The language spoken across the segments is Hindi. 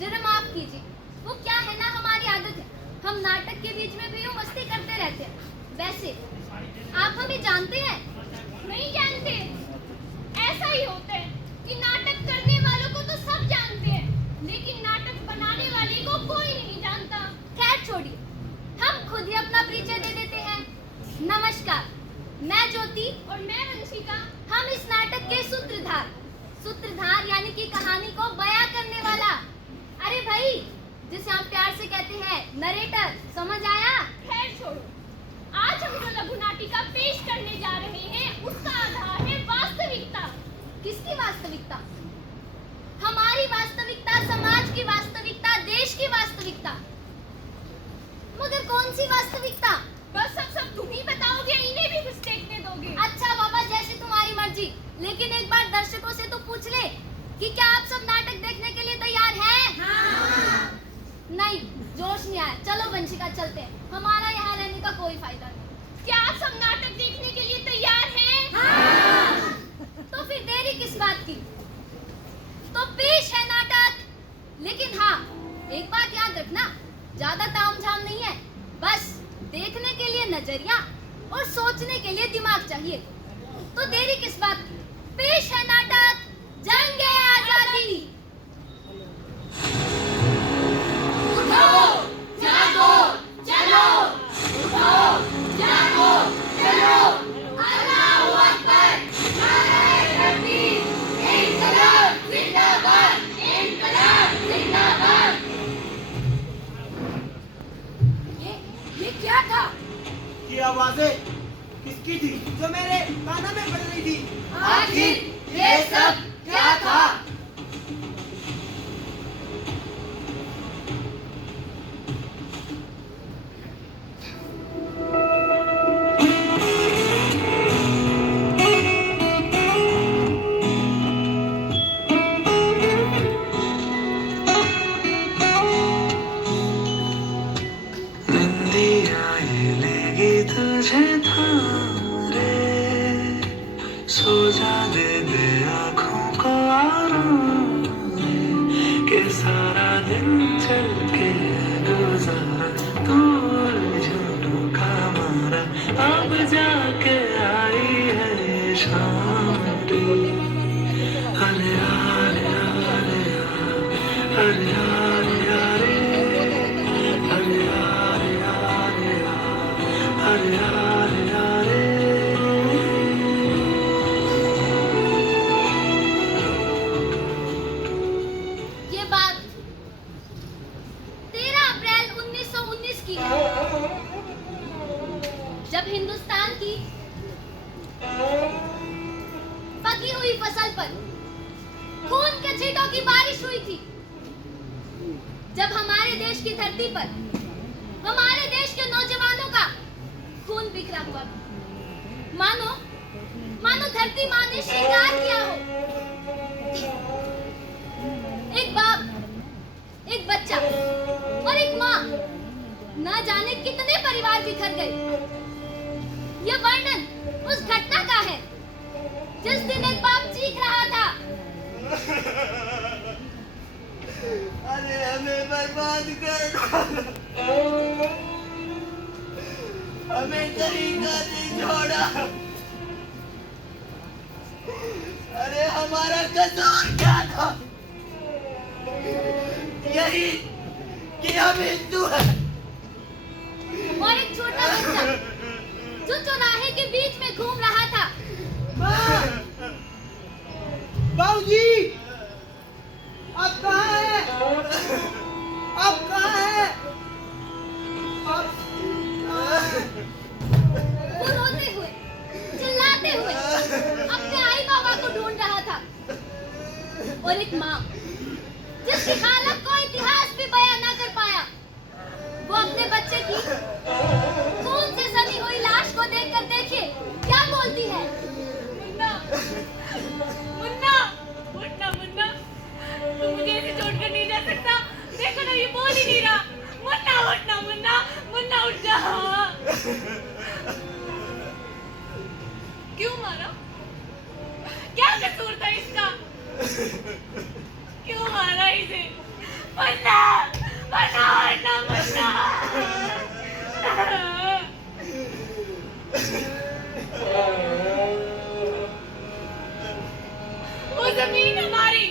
जरा माफ कीजिए, वो क्या है ना, हमारी आदत है, हम नाटक के बीच में भी यूं मस्ती करते रहते हैं। वैसे आप हमें जानते हैं? नहीं जानते। ऐसा ही होता है कि नाटक करने वालों को तो सब जानते हैं, लेकिन नाटक बनाने वाले को कोई नहीं जानता। खैर छोड़िए, हम खुद ही अपना परिचय दे देते हैं। नमस्कार, मैं ज्योति और मैं वंशिका। हम इस नाटक के सूत्रधार यानी कि कहानी को बयां करने वाला, अरे भाई जिसे हम प्यार से कहते हैं नरेटर, समझ आया? खैर छोड़ो, आज हम जो लघु नाटिका पेश करने जा रहे हैं उसका आधार है वास्तविकता। किसकी वास्तविकता? हमारी वास्तविकता, समाज की वास्तविकता, देश की वास्तविकता। मगर कौन सी वास्तविकता? बस सब तुम ही बताओगे, इन्हें भी कुछ देखने दोगे? अच्छा बाबा, जैसे तुम्हारी मर्जी, लेकिन एक बार दर्शकों से तो पूछ ले कि क्या आप सब नाटक देखने के लिए तैयार हैं? हाँ। नहीं, जोश नहीं आया। चलो वंशिका चलते हैं, हमारा यहाँ रहने का कोई फायदा नहीं। क्या आप सब नाटक देखने के लिए तैयार हैं? हाँ। तो फिर देरी किस बात की? तो पेश है नाटक। लेकिन हाँ, एक बात याद रखना, ज्यादा तामझाम नहीं है, बस देखने के लिए नजरिया और सोचने के लिए दिमाग चाहिए। तो देरी किस बात की? पेश है नाटक जंगे आजादी। उठो, जागो, चलो। उठो, जागो, चलो। अल्लाहू अकबर, नारे तकबीर, इंकलाब जिंदाबाद, इंकलाब जिंदाबाद। ये क्या था? ये आवाजें किसकी थी जो मेरे कानों में पड़ रही थी? आखिर ये सब क्या था? तुझे थारे सो जा, दे दे आँखों को आराम के सारा दिन चल के गुजारा, तू उलझनों का मारा, अब जाके आई है ये शाम रे। अरे अरे अरे अरे अरे अरे अरे अरे अरे अरे। ये बात 13 अप्रैल 1919 की है, जब हिंदुस्तान की पकी हुई फसल पर खून के छींटों की बारिश हुई थी, जब हमारे देश की धरती पर हमारे देश के नौजवानों का खून बिखरा हुआ था। मानो धरती माँ ने श्रृंगार किया हो। एक बाप, एक बच्चा और एक माँ, ना जाने कितने परिवार बिखर कर गए। ये वर्णन उस घटना का है जिस दिन एक बाप चीख रहा था, अरे हमें बर्बाद कर दो, हमें कहीं का नहीं छोड़ा। अरे हमारा कसूर क्या था? यही कि हम हिंदू हैं। और एक छोटा बच्चा जो चौराहे के बीच में घूम रहा था। बाबूजी, आप कहाँ हैं? आप कहाँ हैं? वो रोते हुए, चिल्लाते हुए अपने आई बाबा को ढूंढ रहा था। और एक माँ जिसकी हालत को इतिहास भी बयां ना कर पाया, वो अपने बच्चे की खून से सनी हुई लाश को देखकर देखिए क्या बोलती है। मुन्ना, मुन्ना, मुन्ना, मुन्ना, तू मुझे ऐसे छोड़कर नहीं जा सकता। देखो ना, ये बोल ही नहीं रहा। मुन्ना, उठना, मुन्ना, मुन्ना, उठ जा। क्यों मारा? क्या कसूर था इसका? क्यों मारा इसे? मुन्ना, मुन्ना, उठना, मुन्ना। वो जमीन हमारी,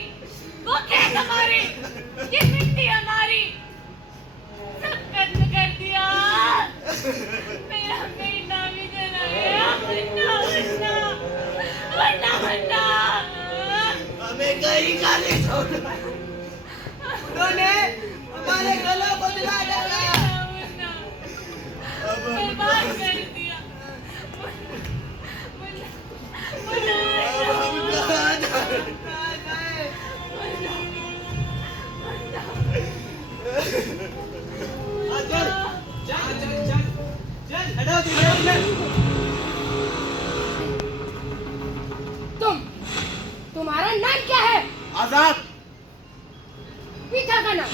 वो खेत हमारे, ये मिट्टी हमारी, सब खत्म कर दिया। मेरा बेटा भी चला गया। मुन्ना, मुन्ना, मुन्ना, मुन्ना। हमें कहीं का नहीं छोड़ा। उन्होंने हमारे गलों को जला डाला। मुन्ना, अब हम बर्बाद कर दिया। मुन्ना, मुन्ना, अब हम कहाँ जाए? तुम्हारा नाम क्या है? आजाद, पिता का नाम?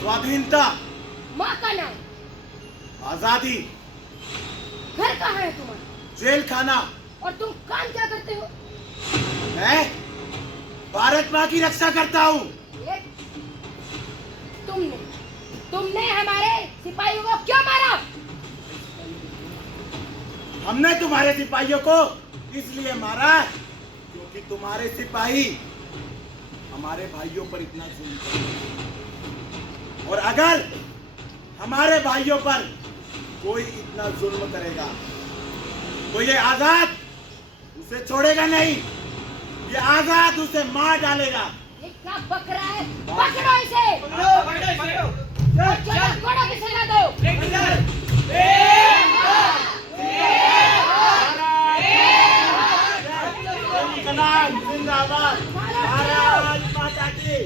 स्वाधीनता, माँ का नाम? आजादी, घर कहाँ है तुम्हारा? जेल खाना। और तुम काम क्या करते हो? मैं भारत माँ की रक्षा करता हूँ। ये तुमने हमारे सिपाहियों को क्यों मारा? हमने तुम्हारे सिपाहियों को इसलिए मारा क्योंकि तुम्हारे सिपाही हमारे भाइयों पर इतना जुल्म करते। और अगर हमारे भाइयों पर कोई इतना जुल्म करेगा तो ये आजाद उसे छोड़ेगा नहीं, ये आजाद उसे मार डालेगा। ये क्या बक रहा है? पकड़ो इसे और घोड़ों की सजा दो। जिंदाबाद, भारत माता की।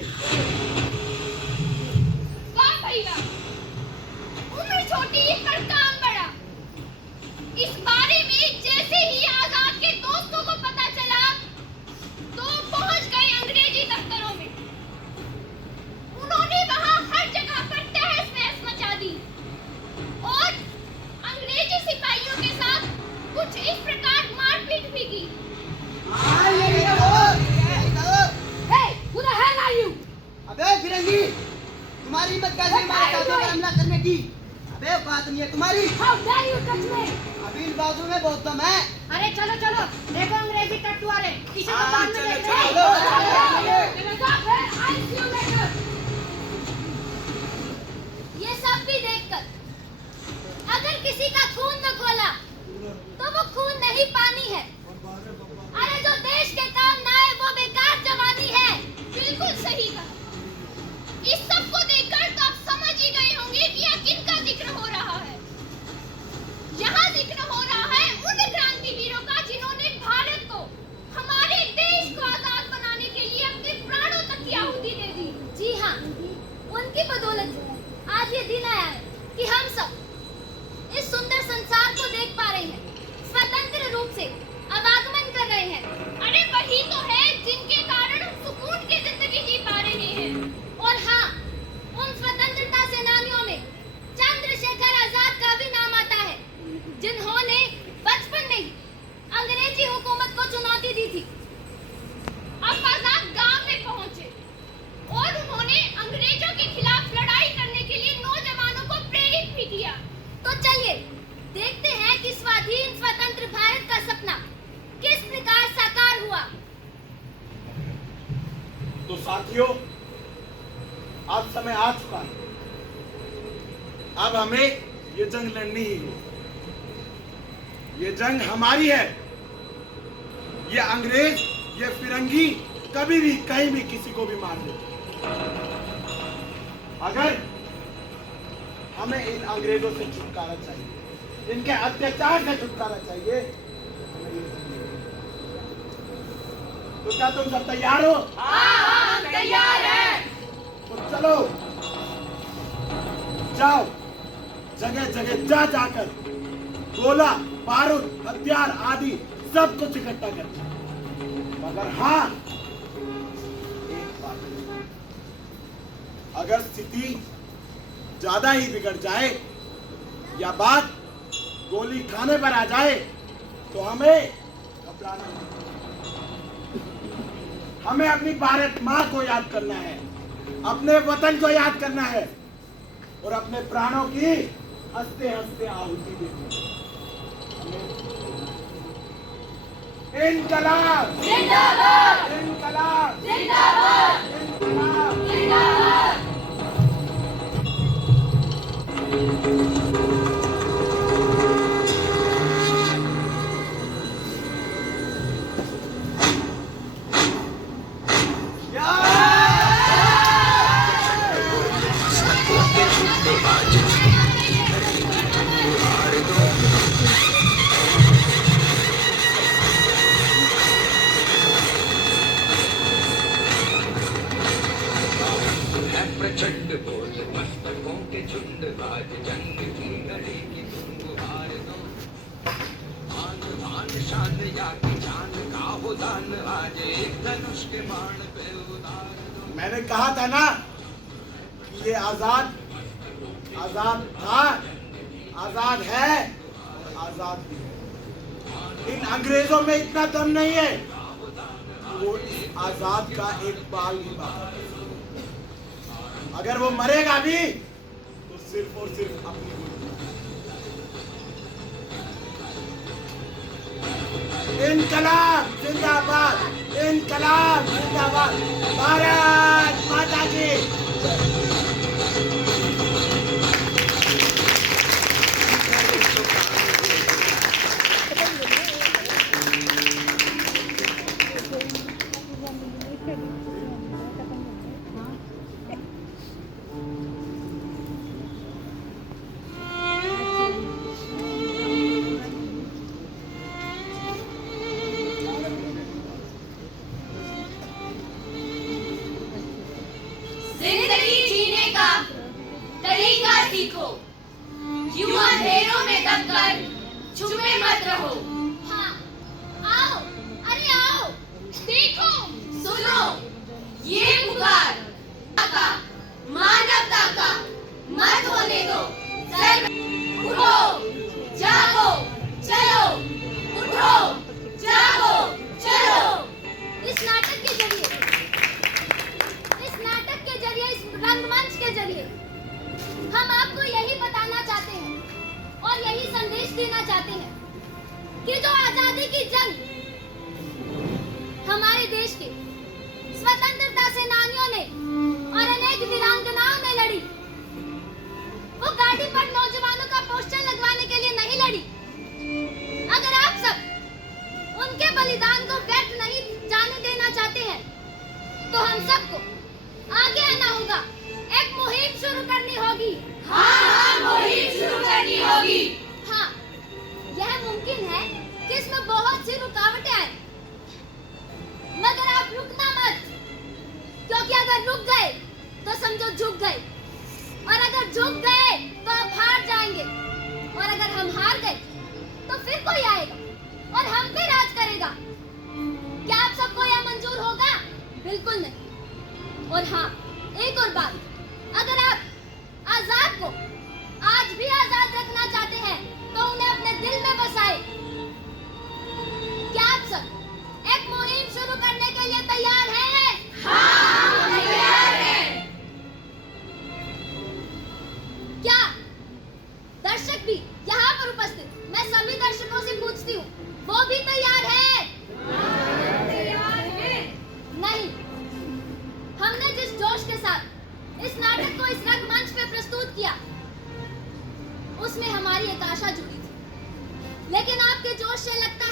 वाह भैया, उम्र छोटी पर काम बड़ा। इस बारे में जैसे ही आजाद के दोस्तों को पता चला तो पहुंच गए अंग्रेजी दफ्तरों में। उन्होंने वहां हर जगह पर तहस नहस मचा दी और अंग्रेजी सिपाहियों के साथ कुछ इस प्रकार मारपीट भी की। Hey, who the hell are you? अबे फिरंगी, तुम्हारी हिम्मत कैसे हमारे साथ पर हमला करने की? अबे बात नहीं है तुम्हारी। How dare you touch me? अभी इन बाजू में बहुत दम है। अरे चलो चलो, देखो अंग्रेजी टट्टू वाले, इसे तो बाद में चलो, देख रहे चलो, हैं। Stop it, I'll see you later. ये सब भी देखकर अगर किसी का खून न खोला तो वो खून नहीं पानी है। अरे जो देश के काम ना आए वो बेकार जवानी है। बिल्कुल सही कहा। इस सब को देखकर तो आप समझ ही गए होंगे कि यह किनका जिक्र हो रहा है। यहाँ जिक्र हो रहा है उन क्रांतिवीरों का जिन्होंने भारत को, हमारे देश को आजाद बनाने के लिए अपने प्राणों तक की आहुति दे दी। जी हाँ, उनकी बदौलत आज ये दिन आया है कि हम सब इस सुंदर संसार को देख पा रहे हैं, स्वतंत्र रूप से सपना किस प्रकार साकार हुआ। तो साथियों, अब समय आ चुका है। अब हमें ये जंग लड़नी ही है। ये जंग हमारी है। ये अंग्रेज, ये फिरंगी कभी भी कहीं भी किसी को भी मार दे। अगर हमें इन अंग्रेजों से छुटकारा चाहिए, इनके अत्याचार से छुटकारा चाहिए, हमें ये जंग लड़नी है। तो क्या तुम सब तैयार हो? हाँ, हम तैयार हैं। तो चलो, जाओ, जगह जगह जा जाकर गोला, बारूद, हथियार आदि सब कुछ इकट्ठा करते हैं। मगर हाँ, एक बात, अगर स्थिति ज्यादा ही बिगड़ जाए या बात गोली खाने पर आ जाए तो हमें घबराना नहीं। हमें अपनी भारत माँ को याद करना है, अपने वतन को याद करना है और अपने प्राणों की हंसते हंसते आहुति देनी है। इनकलाब जिंदाबाद, इनकलाब जिंदाबाद, इनकलाब। जिंदाबाद। प्रचंड बोल मस्तकों के झुंड, आज जंग की घड़ी की तुम गुहार दो। आन बान शान या की जान का हो दान, आज एक धनुष के बाण पे उतार दो। मैंने कहा था ना कि ये आजाद था, आजाद है और आजाद भी है। इन अंग्रेजों में इतना दम नहीं है वो इस आजाद का एक बाल भी बाहर। अगर वो मरेगा भी तो सिर्फ और सिर्फ अपनी इनकलाब जिंदाबाद, इनकलाब जिंदाबाद, भारत माता की। जिंदगी जीने का तरीका सीखो, यूं अंधेरों में दबकर छुपे मत रहो। हाँ, आओ, अरे आओ, देखो, सुनो, ये पुकार का मानवता का मत होने दो। सर उठो, जागो, चलो, उठो, जागो, चलो। इस नाटक के जरिए, इस रंगमंच के जरिए हम आपको यही बताना चाहते हैं और यही संदेश देना चाहते हैं कि जो आजादी की जंग हमारे देश के स्वतंत्रता सेनानियों ने और अनेक वीरांगनाओं ने लड़ी, वो गाड़ी पर नौजवानों का पोस्टर लगवाने के लिए नहीं लड़ी। अगर आप सब उनके बलिदान को व्यर्थ नहीं जाने देना चाहते हैं तो हम सबको आगे आना होगा, एक मुहिम शुरू करनी होगी। हाँ, मुहिम शुरू करनी होगी। हाँ, यह मुमकिन है कि इसमें बहुत सी रुकावटें आए, मगर आप रुकना मत, क्योंकि अगर रुक गए तो समझो झुक गए, और अगर झुक गए तो आप हार जाएंगे, और अगर हम हार गए तो फिर कोई आएगा और हम पे राज करेगा। क्या आप सबको यह मंजूर होगा? बिल्कुल नहीं। और हाँ, एक और बात, अगर आप आजाद को आज भी आजाद रखना चाहते हैं तो उन्हें अपने दिल में बसाए। क्या आप सब एक मुहिम शुरू करने के लिए तैयार हैं? हाँ, हम तैयार हैं। क्या दर्शक दर्शक भी यहाँ पर उपस्थित मैं सभी दर्शकों से पूछती हूँ, वो भी तैयार है? नहीं, हमने जिस जोश के साथ इस नाटक को इस रंगमंच पे प्रस्तुत किया, उसमें हमारी एक आशा जुड़ी थी, लेकिन आपके जोश से लगता